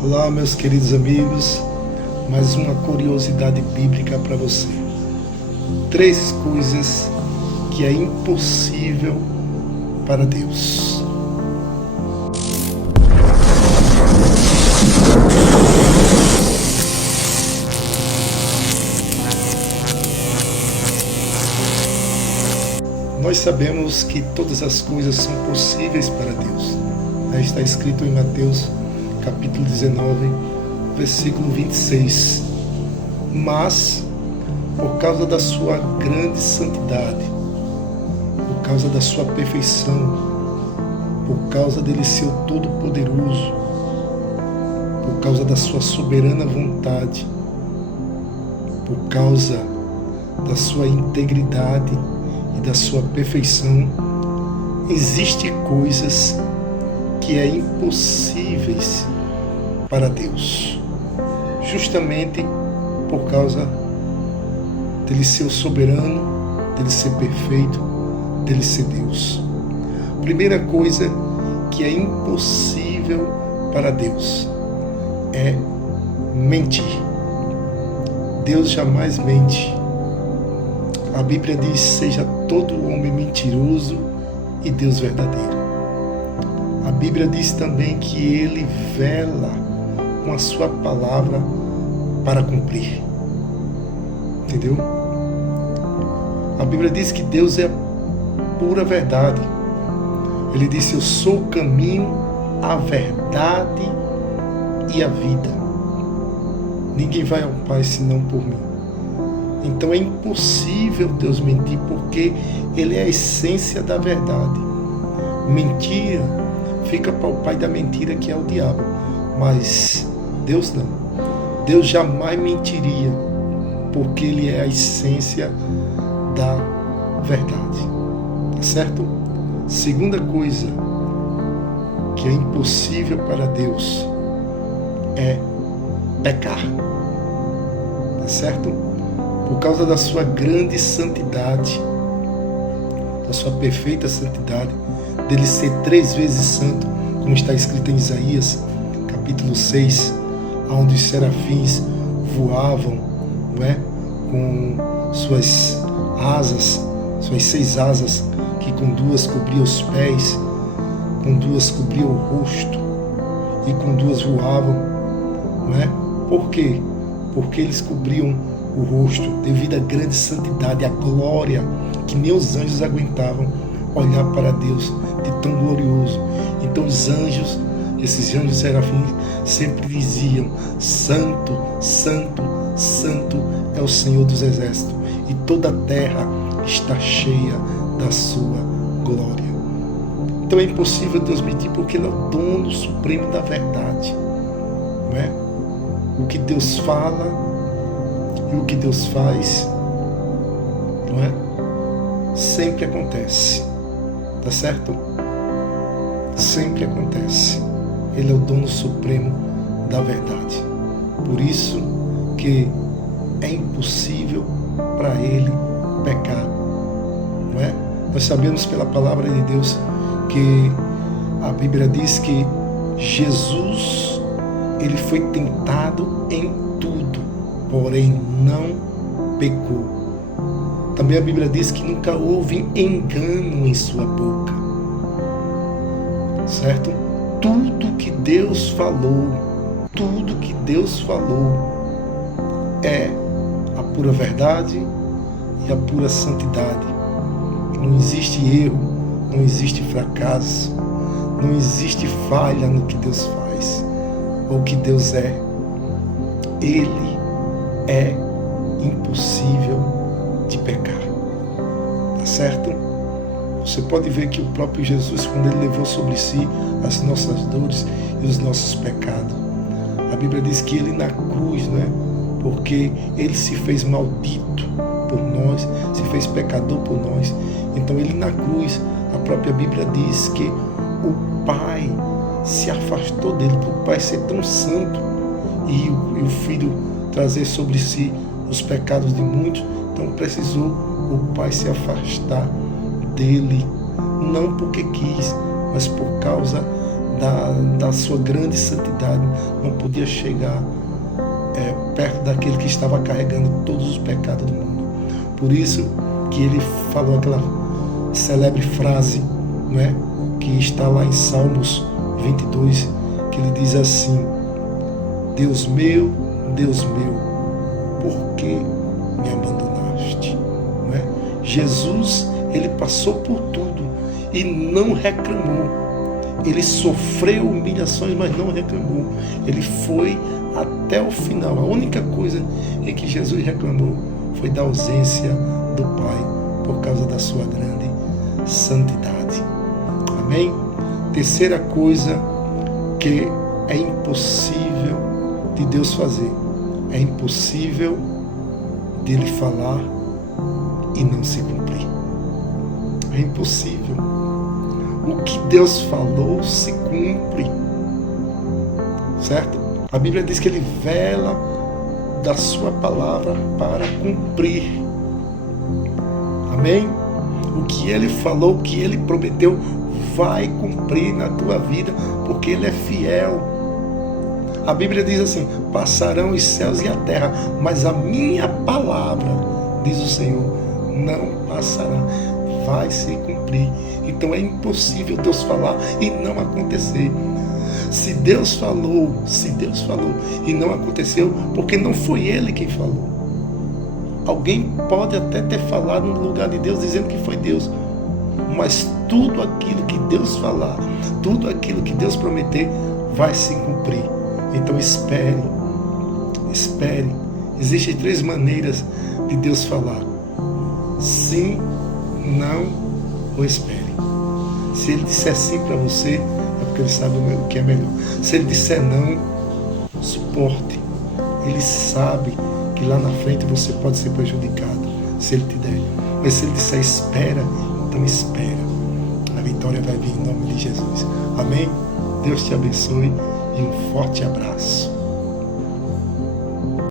Olá, meus queridos amigos, mais uma curiosidade bíblica para você. 3 coisas que é impossível para Deus. Nós sabemos que todas as coisas são possíveis para Deus. Está escrito em Mateus capítulo 19, versículo 26. Mas, por causa da sua grande santidade, por causa da sua perfeição, por causa dele ser o Todo-Poderoso, por causa da sua soberana vontade, por causa da sua integridade e da sua perfeição, existem coisas que é impossíveis para Deus, justamente por causa dele ser o soberano, dele ser perfeito, dele ser Deus. Primeira coisa que é impossível para Deus é mentir. Deus jamais mente. A Bíblia diz: seja todo homem mentiroso e Deus verdadeiro. A Bíblia diz também que Ele vela com a sua palavra para cumprir. Entendeu? A Bíblia diz que Deus é a pura verdade. Ele disse: eu sou o caminho, a verdade e a vida. Ninguém vai ao Pai senão por mim. Então é impossível Deus mentir, porque Ele é a essência da verdade. Mentira fica para o pai da mentira, que é o diabo. Mas Deus não. Deus jamais mentiria, porque Ele é a essência da verdade. Tá certo? Segunda coisa que é impossível para Deus é pecar. Tá certo? Por causa da sua grande santidade, da sua perfeita santidade, dele ser 3 vezes santo, como está escrito em Isaías, capítulo 6, onde os serafins voavam, não é? Com suas asas, suas 6 asas, que com 2 cobriam os pés, com 2 cobriam o rosto, e com 2 voavam, não é? Por quê? Porque eles cobriam o rosto devido à grande santidade, à glória, que nem os anjos aguentavam olhar para Deus de tão glorioso. Então os anjos, esses anjos serafins, sempre diziam: santo, santo, santo é o Senhor dos exércitos, e toda a terra está cheia da sua glória. Então é impossível Deus mentir, porque Ele é o dono supremo da verdade, não é? O que Deus fala e o que Deus faz, não é? Sempre acontece. Tá certo? Sempre acontece. Ele é o dono supremo da verdade. Por isso que é impossível para Ele pecar, não é? Nós sabemos pela palavra de Deus que a Bíblia diz que Jesus, Ele foi tentado em tudo, porém não pecou. Também a Bíblia diz que nunca houve engano em sua boca. Certo? Tudo que Deus falou é a pura verdade e a pura santidade. Não existe erro, não existe fracasso, não existe falha no que Deus faz ou que Deus é. Ele é impossível de pecar. Tá certo? Você pode ver que o próprio Jesus, quando Ele levou sobre si as nossas dores e os nossos pecados, a Bíblia diz que Ele na cruz, né? Porque Ele se fez maldito por nós, se fez pecador por nós. Então Ele na cruz, a própria Bíblia diz que o Pai se afastou dele, por o Pai ser tão santo e o Filho trazer sobre si os pecados de muitos. Então precisou o Pai se afastar dele, não porque quis, mas por causa da sua grande santidade, não podia chegar perto daquele que estava carregando todos os pecados do mundo. Por isso que ele falou aquela célebre frase, não é? Que está lá em Salmos 22, que ele diz assim: Deus meu, por que me abandonaste? Não é? Jesus, ele passou por tudo e não reclamou. Ele sofreu humilhações, mas não reclamou. Ele foi até o final. A única coisa em que Jesus reclamou foi da ausência do Pai, por causa da sua grande santidade. Amém? Terceira coisa que é impossível de Deus fazer. É impossível dele falar e não se cumprir. É impossível. O que Deus falou se cumpre. Certo? A Bíblia diz que ele vela da sua palavra para cumprir. Amém? O que ele falou, o que ele prometeu, vai cumprir na tua vida, porque ele é fiel. A Bíblia diz assim: passarão os céus e a terra, mas a minha palavra, diz o Senhor, não passará, vai se cumprir. Então é impossível Deus falar e não acontecer. Se Deus falou e não aconteceu, porque não foi Ele quem falou. Alguém pode até ter falado no lugar de Deus, dizendo que foi Deus, mas tudo aquilo que Deus falar, tudo aquilo que Deus prometer, vai se cumprir. Então espere. Existem 3 maneiras de Deus falar: sim, não ou espere. Se Ele disser sim para você, é porque Ele sabe o que é melhor. Se Ele disser não, suporte. Ele sabe que lá na frente você pode ser prejudicado, se Ele te der. Mas se Ele disser espera, então espera. A vitória vai vir em nome de Jesus. Amém? Deus te abençoe e um forte abraço.